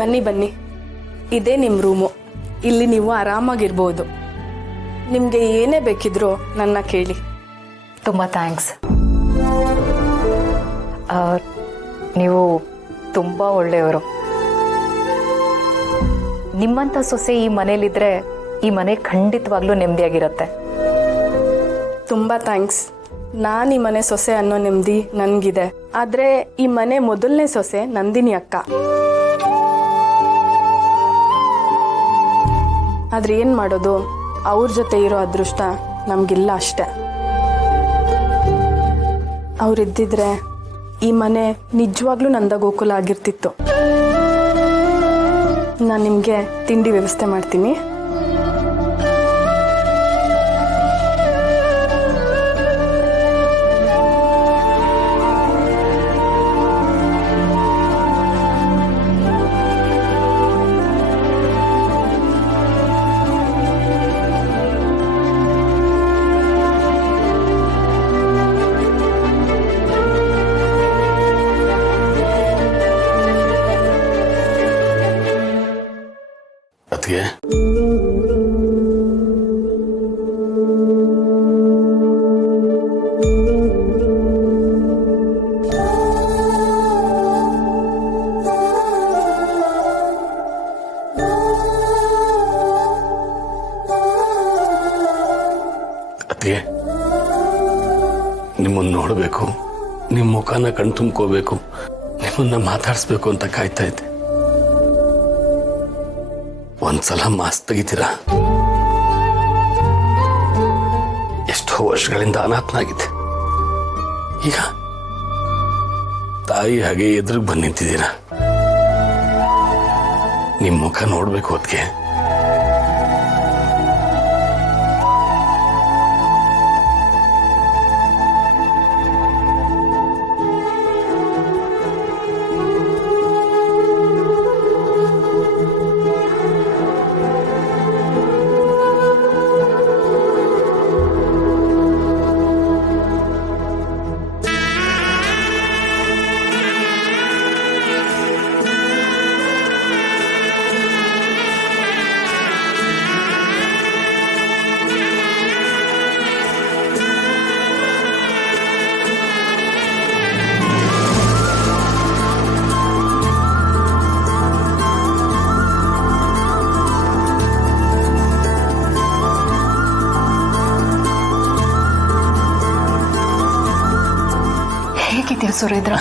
ಬನ್ನಿ ಬನ್ನಿ, ಇದೇ ನಿಮ್ಮ ರೂಮು. ಇಲ್ಲಿ ನೀವು ಆರಾಮಾಗಿರ್ಬೋದು. ನಿಮಗೆ ಏನೇ ಬೇಕಿದ್ರೂ ನನ್ನ ಕೇಳಿ. ತುಂಬ ಥ್ಯಾಂಕ್ಸ್. ನೀವು ತುಂಬ ಒಳ್ಳೆಯವರು. ನಿಮ್ಮಂಥ ಸೊಸೆ ಈ ಮನೇಲಿದ್ರೆ ಈ ಮನೆ ಖಂಡಿತವಾಗ್ಲೂ ನೆಮ್ಮದಿಯಾಗಿರುತ್ತೆ. ತುಂಬ ಥ್ಯಾಂಕ್ಸ್. ನಾನು ಈ ಮನೆ ಸೊಸೆ ಅನ್ನೋ ನೆಮ್ಮದಿ ನನಗಿದೆ. ಆದರೆ ಈ ಮನೆ ಮೊದಲನೇ ಸೊಸೆ ನಂದಿನಿ ಅಕ್ಕ. ಆದ್ರೆ ಏನು ಮಾಡೋದು, ಅವ್ರ ಜೊತೆ ಇರೋ ಅದೃಷ್ಟ ನಮಗಿಲ್ಲ ಅಷ್ಟೆ. ಅವರಿದ್ದಿದ್ರೆ ಈ ಮನೆ ನಿಜವಾಗ್ಲೂ ನಂದ ಗೋಕುಲ ಆಗಿರ್ತಿತ್ತು. ನಾನು ನಿಮಗೆ ತಿಂಡಿ ವ್ಯವಸ್ಥೆ ಮಾಡ್ತೀನಿ. ಅತ್ತಿಗೆ, ಅತ್ತಿಗೆ, ನಿಮ್ಮನ್ನು ನೋಡಬೇಕು, ನಿಮ್ಮ ಮುಖನ ಕಣ್ ತುಂಬ್ಕೋಬೇಕು, ನಿಮ್ಮನ್ನ ಮಾತಾಡಿಸ್ಬೇಕು ಅಂತ ಕಾಯ್ತಾ ಇದ್ದೆ. ಒಂದ್ಸಲ ಮಾಸ್ ತೆಗಿತೀರಾ? ಎಷ್ಟೋ ವರ್ಷಗಳಿಂದ ಅನಾಥನಾಗಿದ್ದೆ. ಈಗ ತಾಯಿ ಹಾಗೆ ಎದುರಿಗೆ ಬಂದು ನಿಂತಿದ್ದೀರಾ. ನಿಮ್ಮ ಮುಖ ನೋಡ್ಬೇಕು ಹೊತ್ತಿಗೆ. ಹೇಗಿದೆಯಾ ಸುರೇಂದ್ರ?